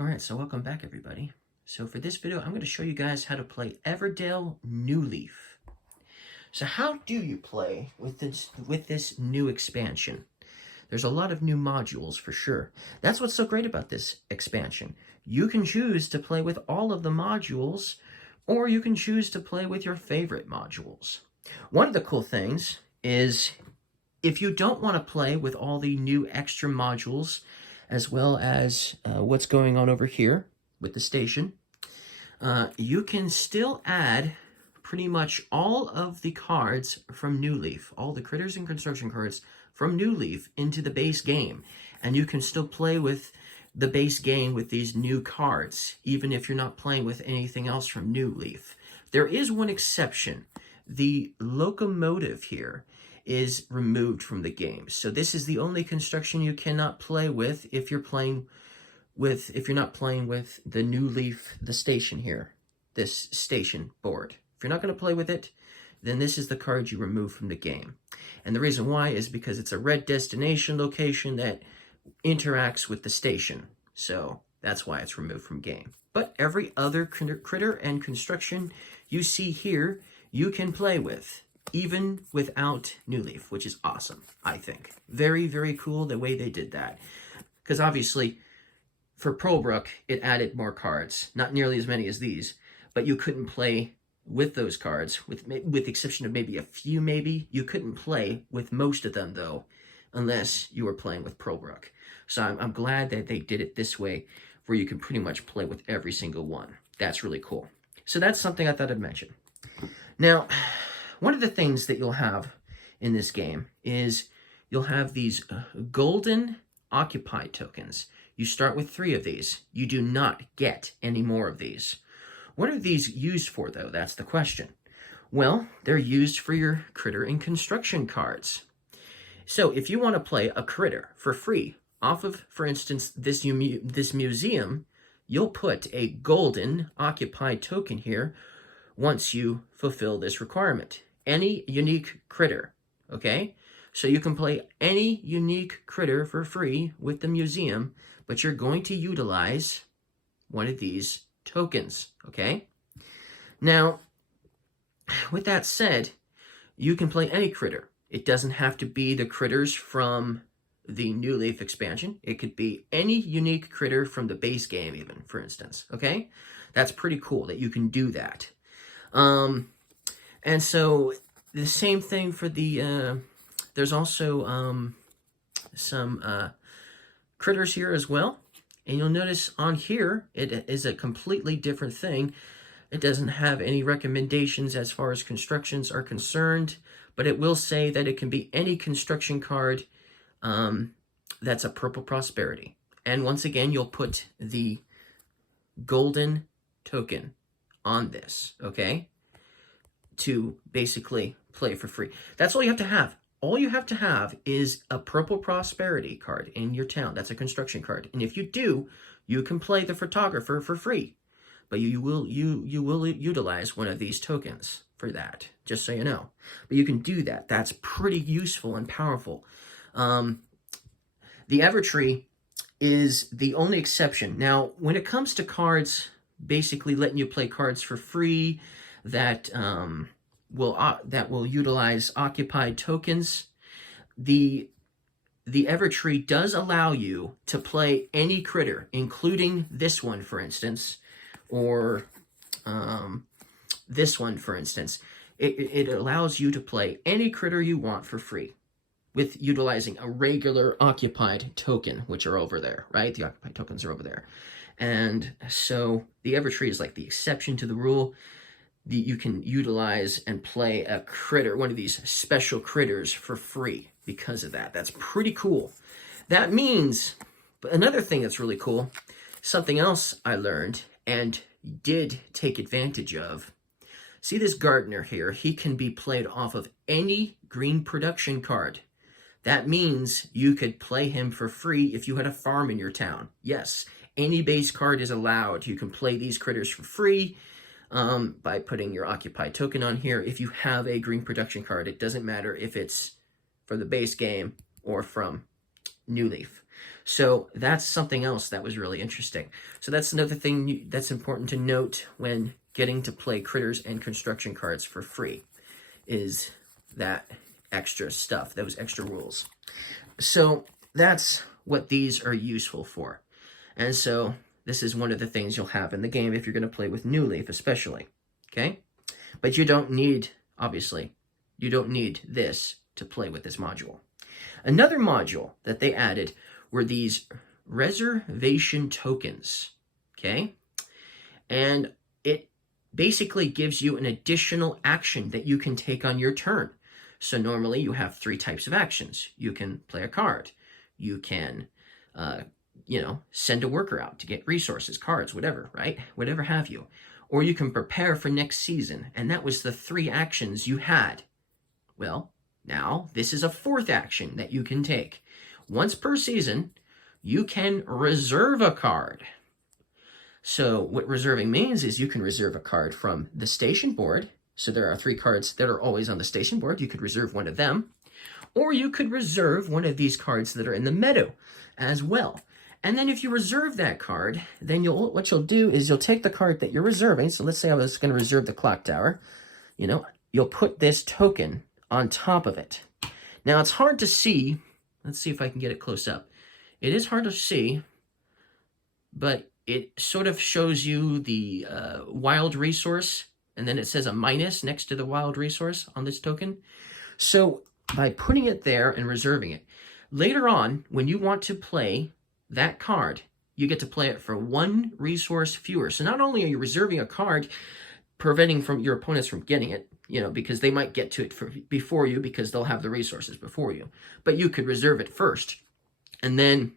Alright, so welcome back everybody. So for this video, I'm going to show you guys how to play Everdell Newleaf. So how do you play with this new expansion? There's a lot of new modules for sure. That's what's so great about this expansion. You can choose to play with all of the modules, or you can choose to play with your favorite modules. One of the cool things is if you don't want to play with all the new extra modules, as well as what's going on over here with the station, you can still add pretty much all of the cards from New Leaf, all the critters and construction cards from New Leaf into the base game. And you can still play with the base game with these new cards, even if you're not playing with anything else from New Leaf. There is one exception. The locomotive here is removed from the game. So this is the only construction you cannot play with if you're not playing with the New Leaf, the station here, this station board. If you're not going to play with it, then this is the card you remove from the game. And the reason why is because it's a red destination location that interacts with the station. So that's why it's removed from game. But every other critter and construction you see here, you can play with, even without New Leaf, which is awesome, I think. Very, very cool the way they did that. Because obviously, for Pearlbrook, it added more cards. Not nearly as many as these, but you couldn't play with those cards, with the exception of maybe a few, maybe. You couldn't play with most of them, though, unless you were playing with Pearlbrook. So I'm glad that they did it this way, where you can pretty much play with every single one. That's really cool. So that's something I thought I'd mention. Now, one of the things that you'll have in this game is you'll have these golden Occupy tokens. You start with 3 of these. You do not get any more of these. What are these used for, though? That's the question. Well, they're used for your critter and construction cards. So if you want to play a critter for free off of, for instance, this museum, you'll put a golden Occupy token here once you fulfill this requirement. Any unique critter, okay? So you can play any unique critter for free with the museum, but you're going to utilize one of these tokens, okay? Now, with that said, you can play any critter. It doesn't have to be the critters from the New Leaf expansion. It could be any unique critter from the base game even, for instance, okay? That's pretty cool that you can do that. And so the same thing for the, there's also some critters here as well. And you'll notice on here, it is a completely different thing. It doesn't have any recommendations as far as constructions are concerned, but it will say that it can be any construction card that's a purple prosperity. And once again, you'll put the golden token on this, okay? To basically play for free. That's all you have to have. All you have to have is a purple prosperity card in your town. That's a construction card. And if you do, you can play the photographer for free. But you will utilize one of these tokens for that, just so you know. But you can do that. That's pretty useful and powerful. The Evertree is the only exception. Now, when it comes to cards, basically letting you play cards for free, that will utilize occupied tokens. The Evertree does allow you to play any critter, including this one, for instance, or this one, for instance. It allows you to play any critter you want for free with utilizing a regular occupied token, which are over there, right? The occupied tokens are over there. And so the Evertree is like the exception to the rule. You can utilize and play a critter, one of these special critters for free because of that. That's pretty cool. That means, but another thing that's really cool, something else I learned and did take advantage of. See this gardener here? He can be played off of any green production card. That means you could play him for free if you had a farm in your town. Yes, any base card is allowed. You can play these critters for free. By putting your occupied token on here. If you have a green production card, it doesn't matter if it's for the base game or from New Leaf. So that's something else that was really interesting. So that's another thing that's important to note when getting to play critters and construction cards for free, is that extra stuff, those extra rules. So that's what these are useful for. And so this is one of the things you'll have in the game if you're going to play with New Leaf especially, okay? But you don't need, obviously, you don't need this to play with this module. Another module that they added were these Reservation Tokens, okay? And it basically gives you an additional action that you can take on your turn. So normally you have 3 types of actions. You can play a card. You can, send a worker out to get resources, cards, whatever, right? Whatever have you. Or you can prepare for next season. And that was the 3 actions you had. Well, now this is a 4th action that you can take. Once per season, you can reserve a card. So what reserving means is you can reserve a card from the station board. So there are 3 cards that are always on the station board. You could reserve one of them. Or you could reserve one of these cards that are in the meadow as well. And then if you reserve that card, then what you'll do is you'll take the card that you're reserving. So let's say I was going to reserve the clock tower. You'll put this token on top of it. Now it's hard to see. Let's see if I can get it close up. It is hard to see, but it sort of shows you the wild resource, and then it says a minus next to the wild resource on this token. So by putting it there and reserving it, later on, when you want to play that card, you get to play it for 1 resource fewer. So not only are you reserving a card, preventing from your opponents from getting it, because they might get to it before you because they'll have the resources before you, but you could reserve it first and then,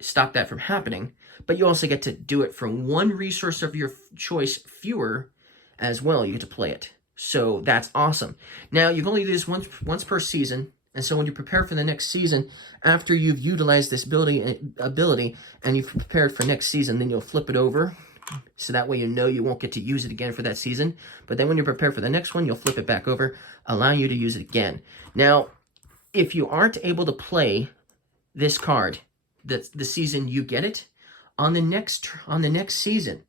stop that from happening. But you also get to do it for 1 resource of your choice fewer as well. You get to play it. So that's awesome. Now, you can only do this once per season. And so when you prepare for the next season, after you've utilized this ability and you've prepared for next season, then you'll flip it over. So that way you won't get to use it again for that season. But then when you prepare for the next one, you'll flip it back over, allowing you to use it again. Now, if you aren't able to play this card the season you get it, on the next season,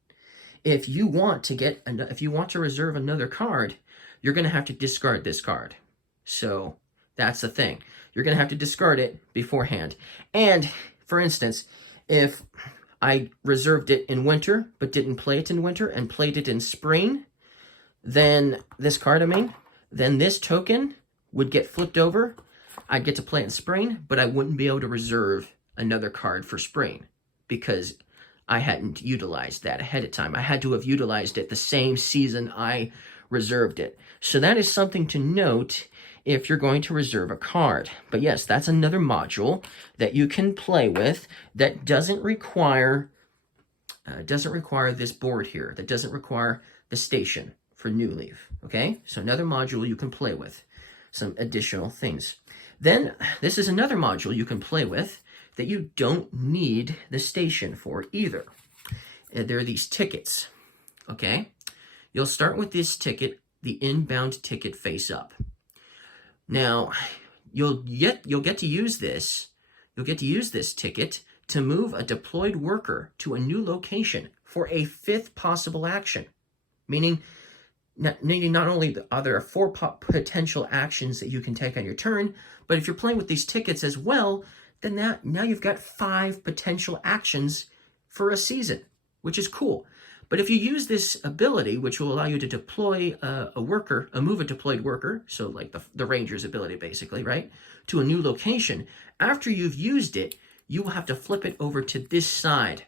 if you want to reserve another card, you're going to have to discard this card. So that's the thing. You're going to have to discard it beforehand. And for instance, if I reserved it in winter, but didn't play it in winter and played it in spring, then this token would get flipped over. I'd get to play it in spring, but I wouldn't be able to reserve another card for spring because I hadn't utilized that ahead of time. I had to have utilized it the same season I reserved it. So that is something to note if you're going to reserve a card. But yes, that's another module that you can play with that doesn't require this board here, that doesn't require the station for New Leaf. Okay, so another module you can play with, some additional things. Then this is another module you can play with that you don't need the station for either. There are these tickets. Okay, you'll start with this ticket, the inbound ticket face up. Now, you'll get to use this. You'll get to use this ticket to move a deployed worker to a new location for a 5th possible action. Meaning not only are there 4 potential actions that you can take on your turn, but if you're playing with these tickets as well, then now you've got 5 potential actions for a season, which is cool. But if you use this ability, which will allow you to deploy move a deployed worker, so like the Ranger's ability basically, right, to a new location, after you've used it, you will have to flip it over to this side.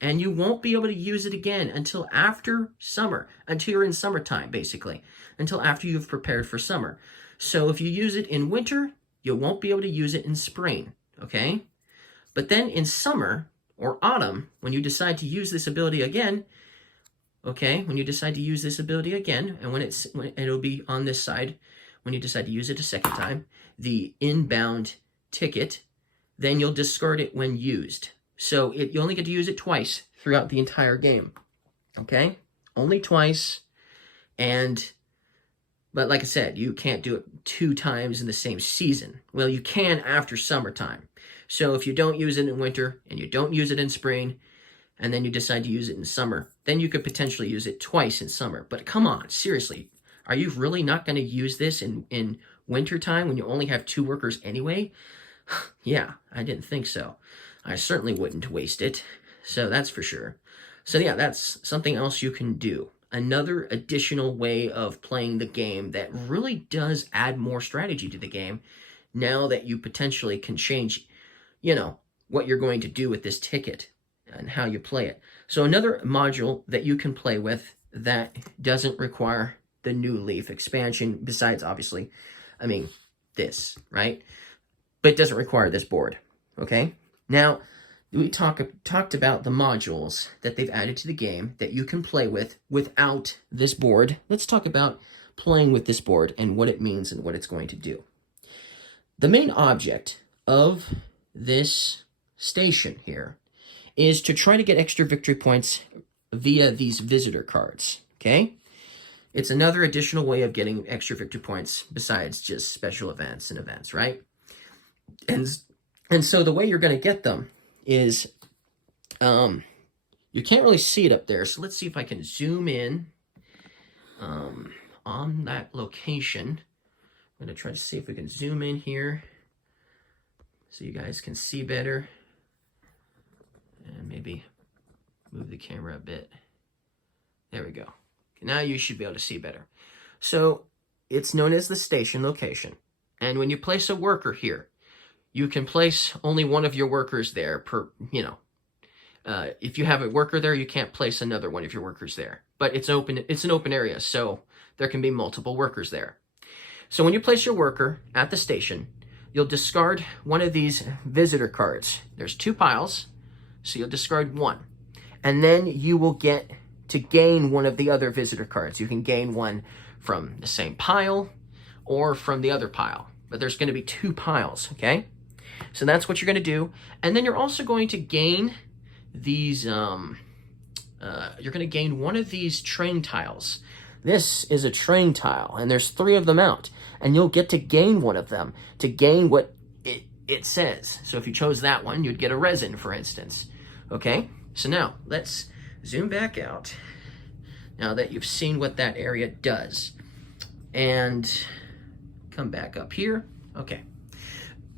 And you won't be able to use it again until after summer, until you're in summertime, basically, until after you've prepared for summer. So if you use it in winter, you won't be able to use it in spring, okay? But then in summer or autumn, when you decide to use this ability again, and when it'll be on this side, when you decide to use it a second time, the inbound ticket, then you'll discard it when used. So you only get to use it twice throughout the entire game, okay? Only twice, but like I said, you can't do it 2 times in the same season. Well, you can after summertime. So if you don't use it in winter and you don't use it in spring, and then you decide to use it in summer, then you could potentially use it twice in summer. But come on, seriously, are you really not going to use this in winter time when you only have 2 workers anyway? Yeah, I didn't think so. I certainly wouldn't waste it. So that's for sure. So yeah, that's something else you can do. Another additional way of playing the game that really does add more strategy to the game now that you potentially can change, what you're going to do with this ticket and how you play it. So another module that you can play with that doesn't require the New Leaf expansion, besides obviously, this, right? But it doesn't require this board, okay? Now, we talked about the modules that they've added to the game that you can play with without this board. Let's talk about playing with this board and what it means and what it's going to do. The main object of this station here is to try to get extra victory points via these visitor cards, okay? It's another additional way of getting extra victory points besides just special events and events, right? And so the way you're going to get them is, you can't really see it up there, so let's see if I can zoom in on that location. I'm going to try to see if we can zoom in here so you guys can see better. And maybe move the camera a bit. There we go. Now you should be able to see better. So it's known as the station location. And when you place a worker here, you can place only one of your workers there per, if you have a worker there, you can't place another one of your workers there. But it's an open area, so there can be multiple workers there. So when you place your worker at the station, you'll discard one of these visitor cards. There's 2 piles. So you'll discard one. And then you will get to gain one of the other visitor cards. You can gain one from the same pile or from the other pile. But there's going to be 2 piles, okay? So that's what you're going to do. And then you're also going to gain these, you're going to gain one of these train tiles. This is a train tile, and there's 3 of them out. And you'll get to gain one of them to gain what it says. So if you chose that one, you'd get a resin, for instance. Okay, so now let's zoom back out now that you've seen what that area does. And come back up here. Okay,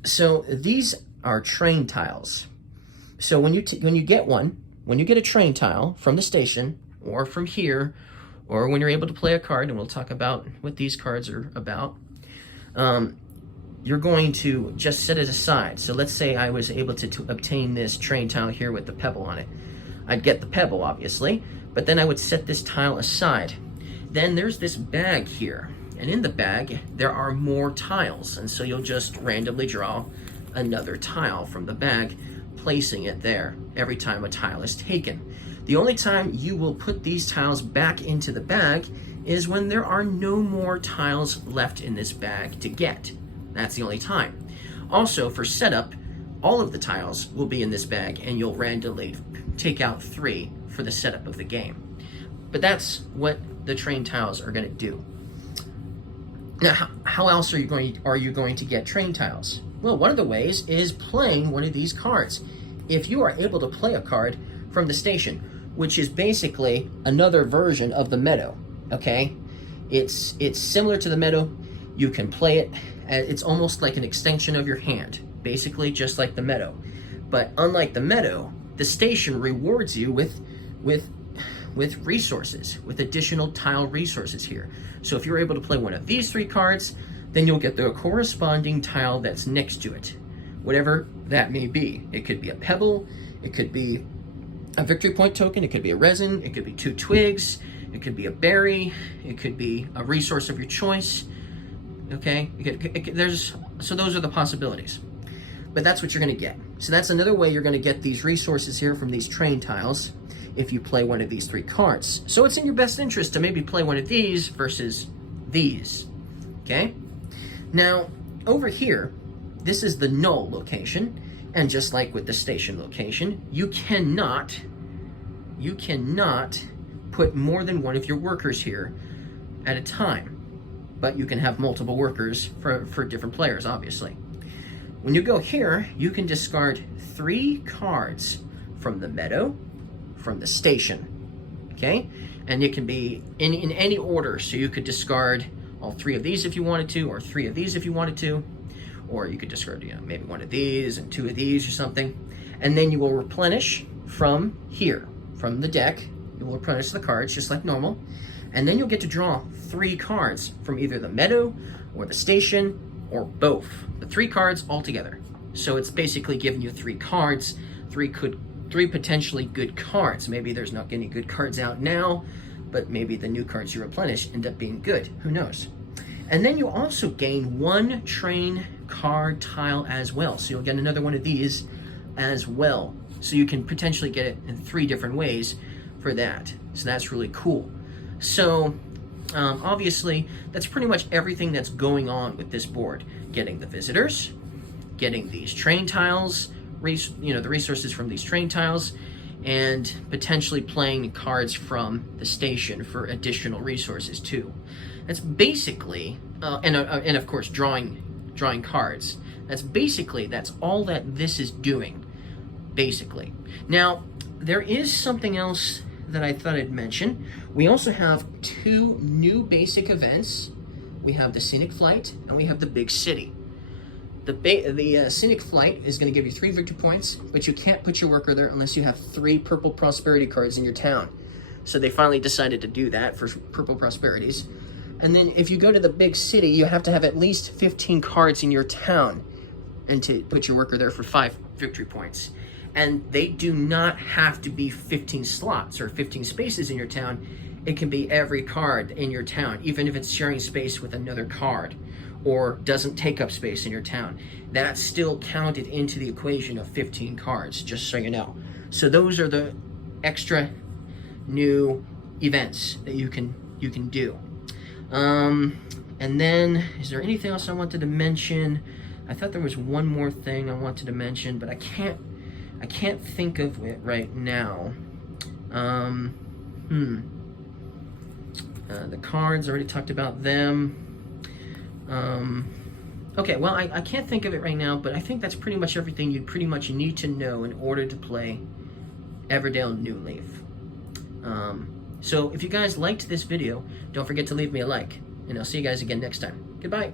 so these are train tiles. So when you get a train tile from the station or from here, or when you're able to play a card, and we'll talk about what these cards are about, you're going to just set it aside. So let's say I was able to obtain this train tile here with the pebble on it. I'd get the pebble, obviously, but then I would set this tile aside. Then there's this bag here, and in the bag, there are more tiles, and so you'll just randomly draw another tile from the bag, placing it there every time a tile is taken. The only time you will put these tiles back into the bag is when there are no more tiles left in this bag to get. That's the only time. Also, for setup, all of the tiles will be in this bag, and you'll randomly take out 3 for the setup of the game. But that's what the train tiles are going to do. Now, how else are you going to get train tiles? Well, one of the ways is playing one of these cards. If you are able to play a card from the station, which is basically another version of the meadow, okay? It's similar to the meadow. You can play it. It's almost like an extension of your hand, basically just like the meadow. But unlike the meadow, the station rewards you with resources, with additional tile resources here. So if you're able to play one of these 3 cards, then you'll get the corresponding tile that's next to it, whatever that may be. It could be a pebble, it could be a victory point token, it could be a resin, it could be 2 twigs, it could be a berry, it could be a resource of your choice. Okay, so those are the possibilities. But that's what you're going to get. So that's another way you're going to get these resources here from these train tiles if you play one of these 3 cards. So it's in your best interest to maybe play one of these versus these. Okay? Now, over here, this is the null location. And just like with the station location, you cannot put more than one of your workers here at a time. But you can have multiple workers for different players, obviously. When you go here, you can discard 3 cards from the meadow, from the station, okay? And it can be in any order, so you could discard all 3 of these if you wanted to, or 3 of these if you wanted to, or you could discard, you know, maybe 1 of these and 2 of these or something, and then you will replenish from here, from the deck. You will replenish the cards just like normal, and then you'll get to draw 3 cards from either the meadow or the station or both. The 3 cards all together. So it's basically giving you 3 cards, 3 potentially good cards. Maybe there's not any good cards out now, but maybe the new cards you replenish end up being good. Who knows? And then you also gain 1 train card tile as well. So you'll get another one of these as well. So you can potentially get it in 3 different ways for that. So that's really cool. So obviously, that's pretty much everything that's going on with this board. Getting the visitors, getting these train tiles, you know, the resources from these train tiles, and potentially playing cards from the station for additional resources too. That's basically, and of course drawing cards. That's all that this is doing, basically. Now, there is something else that I thought I'd mention. We also have 2 new basic events. We have the Scenic Flight and we have the Big City. The Scenic Flight is going to give you 3 victory points, but you can't put your worker there unless you have 3 purple prosperity cards in your town. So they finally decided to do that for purple prosperities. And then if you go to the Big City, you have to have at least 15 cards in your town and to put your worker there for 5 victory points. And they do not have to be 15 slots or 15 spaces in your town. It can be every card in your town, even if it's sharing space with another card or doesn't take up space in your town. That's still counted into the equation of 15 cards, just so you know. So those are the extra new events that you can do. And then, is there anything else I wanted to mention? I thought there was one more thing I wanted to mention, but I can't think of it right now. The cards, already talked about them. Okay, well, I can't think of it right now, but I think that's pretty much everything you'd pretty much need to know in order to play Everdell New Leaf. So if you guys liked this video, don't forget to leave me a like, and I'll see you guys again next time. Goodbye.